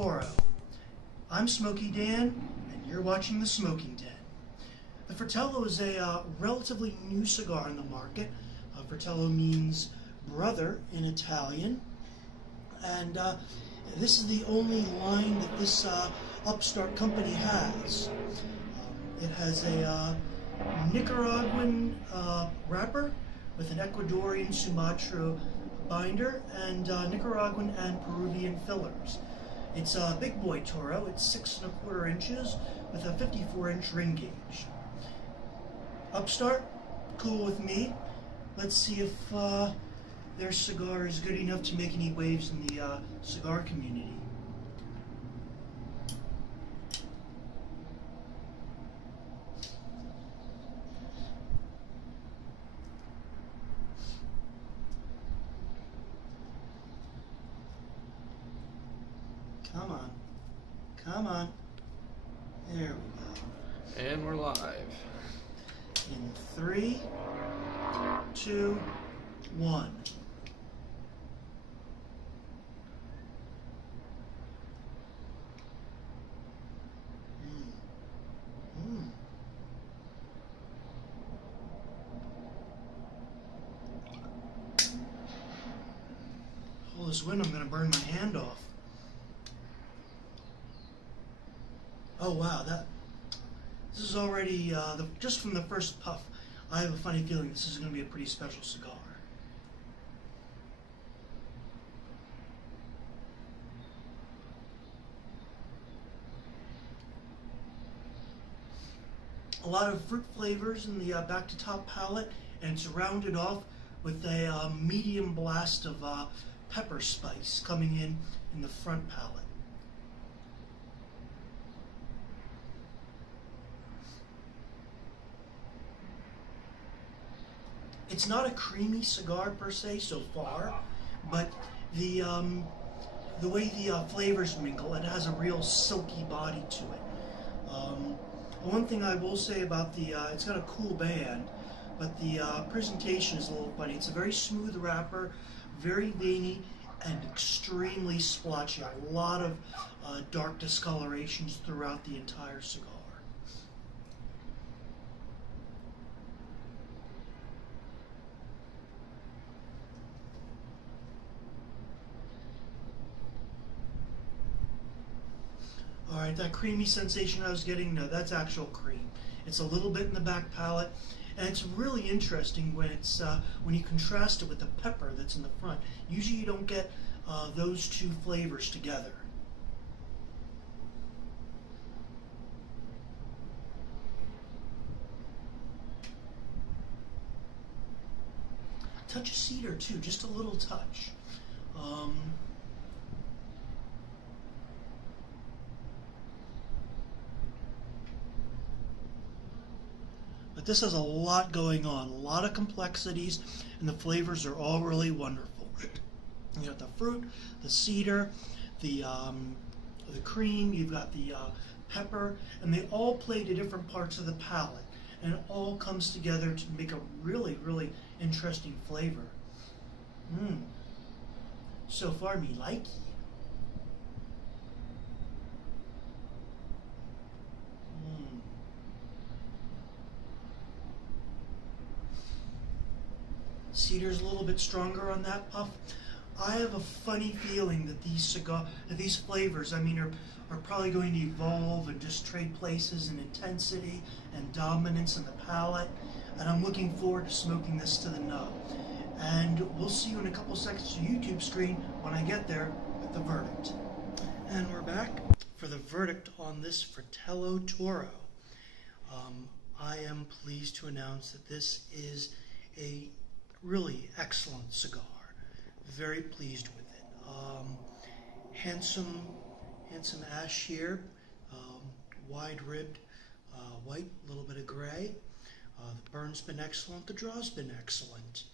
Toro. I'm Smoky Dan, and you're watching The Smoking Den. The Fratello is a relatively new cigar in the market. Fratello means brother in Italian, and this is the only line that this upstart company has. It has a Nicaraguan wrapper with an Ecuadorian Sumatra binder and Nicaraguan and Peruvian fillers. It's a big boy Toro. It's 6 1/4 inches with a 54-inch ring gauge. Upstart, cool with me. Let's see if their cigar is good enough to make any waves in the cigar community. Come on. Come on. There we go. And we're live. In 3, 2, 1. All this wind, I'm going to burn my hand off. Oh wow, this is already, just from the first puff, I have a funny feeling this is going to be a pretty special cigar. A lot of fruit flavors in the back to top palate, and it's rounded off with a medium blast of pepper spice coming in the front palate. It's not a creamy cigar per se so far, but the way the flavors mingle, it has a real silky body to it. One thing I will say about it's got a cool band, but the presentation is a little funny. It's a very smooth wrapper, very veiny, and extremely splotchy. A lot of dark discolorations throughout the entire cigar. Alright, that creamy sensation I was getting, no, that's actual cream. It's a little bit in the back palate, and it's really interesting when when you contrast it with the pepper that's in the front. Usually you don't get those two flavors together. Touch of cedar too, just a little touch. But this has a lot going on, a lot of complexities, and the flavors are all really wonderful. You got the fruit, the cedar, the cream, you've got the pepper, and they all play to different parts of the palate, and it all comes together to make a really, really interesting flavor. So far, me likey. Cedar's a little bit stronger on that puff. I have a funny feeling that these flavors, are probably going to evolve and just trade places in intensity and dominance in the palate. And I'm looking forward to smoking this to the nub. And we'll see you in a couple seconds to YouTube screen when I get there with the verdict. And we're back for the verdict on this Fratello Toro. I am pleased to announce that this is a really excellent cigar. Very pleased with it. Handsome ash here, wide-ribbed white, a little bit of gray. The burn's been excellent. The draw's been excellent.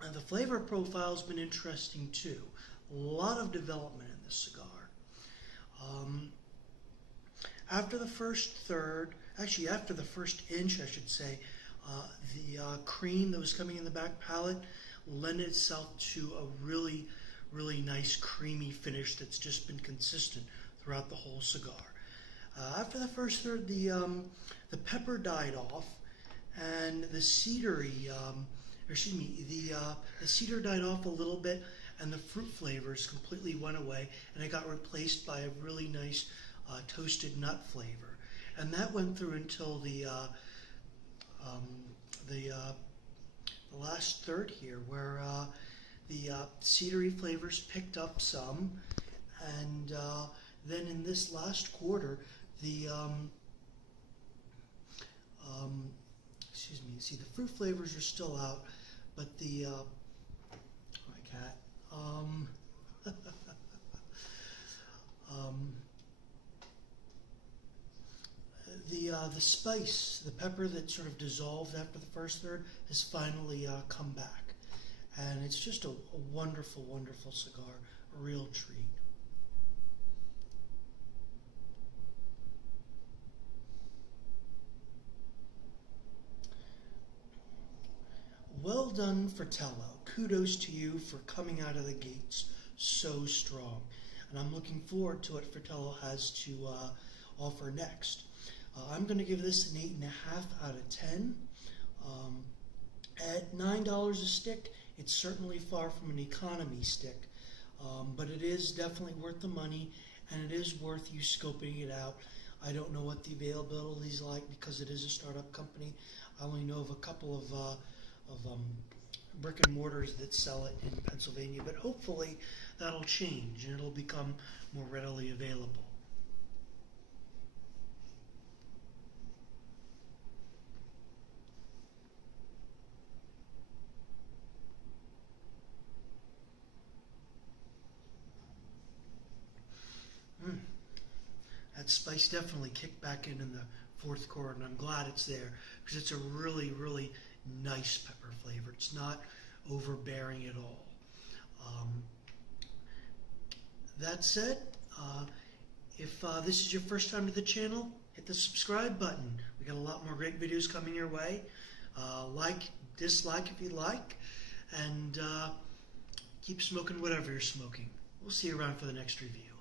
And the flavor profile's been interesting too. A lot of development in this cigar. After the first third, actually after the first inch, I should say, the cream that was coming in the back palate lent itself to a really, really nice creamy finish that's just been consistent throughout the whole cigar. After the first third, the pepper died off, and the cedary, the cedar died off a little bit, and the fruit flavors completely went away, and it got replaced by a really nice toasted nut flavor. And that went through until the last third here, where the cedary flavors picked up some, and then in this last quarter, the see, the fruit flavors are still out, but the my cat the spice, the pepper that sort of dissolved after the first third, has finally come back, and it's just a wonderful, wonderful cigar, a real treat. Well done, Fratello. Kudos to you for coming out of the gates so strong. And I'm looking forward to what Fratello has to offer next. I'm going to give this an 8.5 out of 10. At $9 a stick, it's certainly far from an economy stick, but it is definitely worth the money, and it is worth you scoping it out. I don't know what the availability is like because it is a startup company. I only know of a couple of brick and mortars that sell it in Pennsylvania, but hopefully that'll change and it'll become more readily available. That spice definitely kicked back in the fourth quarter, and I'm glad it's there because it's a really, really nice pepper flavor. It's not overbearing at all. That said, if this is your first time to the channel, hit the subscribe button. We got a lot more great videos coming your way. Like, dislike if you like, and keep smoking whatever you're smoking. We'll see you around for the next review.